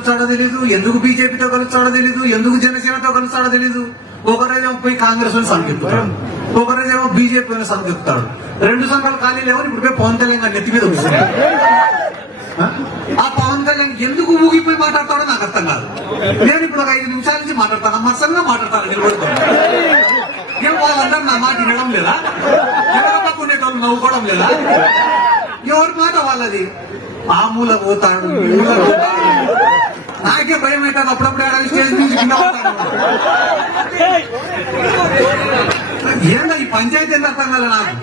కలుస్తాడో తెలీదు ఎందుకు బీజేపీతో కలుస్తాడో తెలీదు ఎందుకు జనసేనతో కలుస్తాడో తెలీదు. ఒకరోజేమో పోయి కాంగ్రెస్ అని సంకెత్తుతాడు ఒకరోజేమో బీజేపీ అని సంకెత్తుతాడు రెండు సంఘాలు ఖాళీ లేవని ఇప్పుడు పోయి పవన్ కళ్యాణ్ నెత్తి మీద ఆ? పవన్ కళ్యాణ్ ఎందుకు ఊగిపోయి మాట్లాడతాడో నాకు అర్థం కాదు. నేను ఇప్పుడు ఒక ఐదు నిమిషాల నుంచి మాట్లాడతాను. మత్సంగా మాట్లాడతాను నిలబడుతాను. ఏం వాళ్ళందరూ నా మాట వినడం లేదా? ఎవరో పక్క ఉండేటోళ్ళు నవ్వుకోవడం లేదా? ఎవరి మాట వాళ్ళది? ఆ మూల పోతాడు. నాకే భయం అవుతుంది. అప్పుడప్పుడు ఏడాది స్టేజ్ నుంచి ఏందా ఈ పంచాయతీ ఎంత అర్థం కదా నాకు?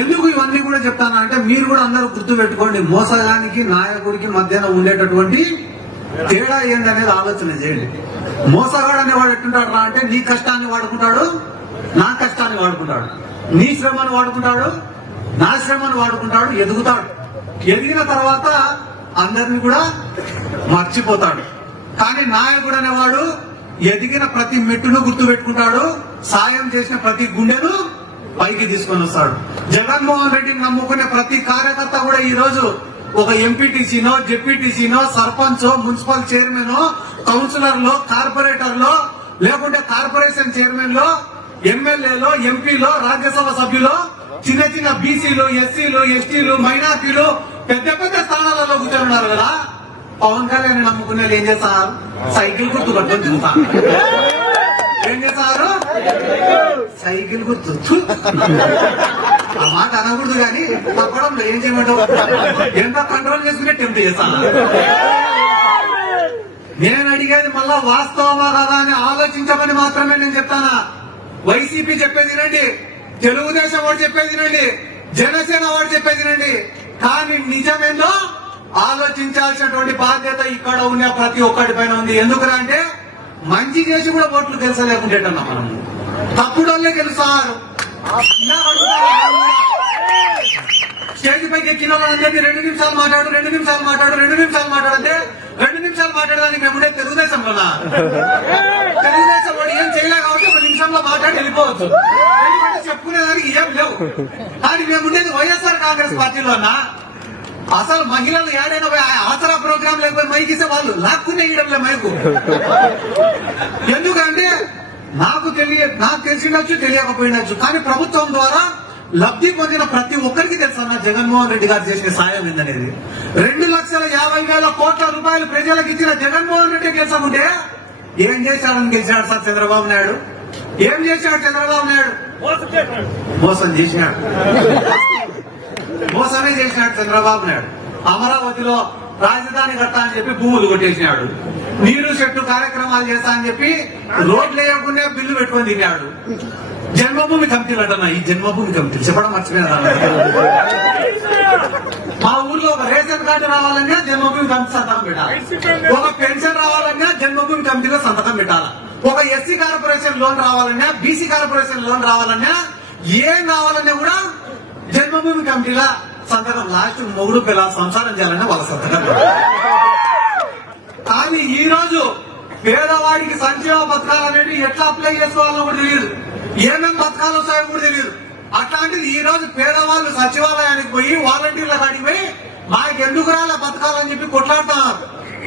ఎందుకు ఇవన్నీ కూడా చెప్తాను అంటే మీరు కూడా అందరూ గుర్తు పెట్టుకోండి. మోసగానికి నాయకుడికి మధ్యన ఉండేటటువంటి తేడా ఏందనేది ఆలోచన చేయండి. మోసగాడు అనేవాడు ఎట్టుంటాడు రా అంటే నీ కష్టాన్ని వాడుకుంటాడు నా కష్టాన్ని వాడుకుంటాడు. నీ శ్రమను వాడుకుంటాడు నా శ్రమను వాడుకుంటాడు ఎదుగుతాడు. ఎదిగిన తర్వాత అందరిని కూడా మర్చిపోతాడు. కానీ నాయకుడు అనేవాడు ఎదిగిన ప్రతి మెట్టును గుర్తు పెట్టుకుంటాడు సాయం చేసిన ప్రతి గుండెను పైకి తీసుకొని వస్తాడు. జగన్మోహన్ రెడ్డిని నమ్ముకునే ప్రతి కార్యకర్త కూడా ఈ రోజు ఒక ఎంపీటీసీనో జెపీటీసీనో సర్పంచ్ మున్సిపల్ చైర్మన్ కౌన్సిలర్లో కార్పొరేటర్లో లేకుంటే కార్పొరేషన్ చైర్మన్లో ఎమ్మెల్యేలో ఎంపీలో రాజ్యసభ సభ్యులు చిన్న చిన్న బీసీలు ఎస్సీలు ఎస్టీలు మైనార్టీలు పెద్ద పెద్ద స్థానాలలో కూర్చొని ఉన్నారు కదా. పవన్ కళ్యాణ్ నమ్ముకునే ఏం చేస్తారు? సైకిల్ గుర్తు పట్టుకొని తిరుగుతారు. ఏం చేస్తారు? సైకిల్ గుర్తు. ఆ మాట అనకూడదు కానీ తప్పడంలో ఏం చేయమంటావు? ఎంత కంట్రోల్ చేసుకునే టెంప్ట్ చేస్తాను నేను అడిగేది మళ్ళా వాస్తవమా కదా అని ఆలోచించమని మాత్రమే నేను చెప్తానా? వైసీపీ చెప్పేది రండి తెలుగుదేశం వాడు చెప్పేది వినండి జనసేన వాడు చెప్పేది వినండి. కానీ నిజమేందో ఆలోచించాల్సినటువంటి బాధ్యత ఇక్కడ ఉన్న ప్రతి ఒక్కటి పైన ఉంది. ఎందుకురా అంటే మంచి చేసి కూడా ఓట్లు గెలిచలేకుంటేటన్నా మనం తప్పుడు వాళ్ళే గెలుస్తారు. స్టేజ్ పైకి ఎక్కిన వాళ్ళందరినీ రెండు నిమిషాలు మాట్లాడు రెండు నిమిషాలు మాట్లాడు రెండు నిమిషాలు మాట్లాడంటే రెండు నిమిషాలు మాట్లాడడానికి మేము తెలుగుదేశం వల్ల తెలుగుదేశం వాడు ఏం చేయలే కాబట్టి ఒక నిమిషంలో మాట్లాడి వెళ్ళిపోవచ్చు. చెప్పుకునేదానికి ఏం లేవు. కానీ మేము ఉండేది వైఎస్ఆర్ కాంగ్రెస్ పార్టీలో అన్నా. అసలు మహిళలు ఏడైనా పోయి ఆసరా ప్రోగ్రామ్ లేకపోయి మైక్ ఇస్తే వాళ్ళు లాక్కునే ఇవ్వడం మైకు. ఎందుకంటే నాకు తెలియ నాకు తెలిసిండొచ్చు తెలియకపోయినచ్చు కానీ ప్రభుత్వం ద్వారా లబ్ధి పొందిన ప్రతి ఒక్కరికి తెలుసు అన్న జగన్మోహన్ రెడ్డి గారు చేసిన సాయం ఏందనేది. రెండు లక్షల యాభై వేల కోట్ల రూపాయలు ప్రజలకు ఇచ్చిన జగన్మోహన్ రెడ్డి గెలిచకుంటే ఏం చేశాడని గెలిచాడు సార్ చంద్రబాబు నాయుడు? ఏం చేశాడు చంద్రబాబు నాయుడు? మోసం చేసినాడు మోసమే చేసినాడు చంద్రబాబు నాయుడు. అమరావతిలో రాజధాని కట్టా అని చెప్పి భూములు కొట్టేసినాడు నీరు చెట్టు కార్యక్రమాలు చేస్తా అని చెప్పి రోడ్లు వేయకుండా బిల్లు పెట్టుకొని తిరిగాడు. జన్మభూమి కమిటీలు అంటున్నా ఈ జన్మభూమి కమిటీలు. చెప్పడం మర్చిపోయినా మా ఊర్లో ఒక రేషన్ కార్డు రావాలన్నా జన్మభూమి కమిటీ సంతకం పెట్టాలి. ఒక పెన్షన్ రావాలన్నా జన్మభూమి కమిటీలో సంతకం పెట్టాలి. ఒక ఎస్సీ కార్పొరేషన్ లోన్ రావాలన్నా బీసీ కార్పొరేషన్ లోన్ రావాలన్నా ఏం కావాలన్నా కూడా జన్మభూమి కమిటీలో సంతకం లాస్ట్ మూడు పిల్ల సంసారం చేయాలన్నా వాళ్ళ సంతకం పెట్టాలి. కానీ ఈ రోజు పేదవాడికి సంక్షేమ పథకాలు అనేవి ఎట్లా అప్లై చేసుకోవాలో కూడా తెలియదు. ఏమేమి పథకాలు వస్తాయో కూడా తెలియదు. అట్లాంటిది ఈ రోజు పేదవాళ్ళు సచివాలయానికి పోయి వాలంటీర్ల కాడికి పోయి మాకు ఎందుకు రాలే పథకాలు అని చెప్పి కొట్లాడుతున్నారు.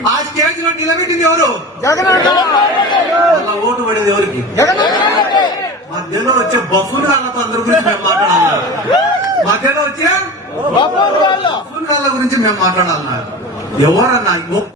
ఆ స్టేజ్లో నిలబెట్టింది ఎవరు? వాళ్ళ ఓటు పడేది ఎవరికి? మధ్యలో వచ్చే బఫున్ వాళ్ళతో అందరి గురించి మేము మాట్లాడాలి మధ్యలో వచ్చే బఫున్ వాళ్ళ గురించి మేము మాట్లాడాలన్నారు. ఎవరన్నా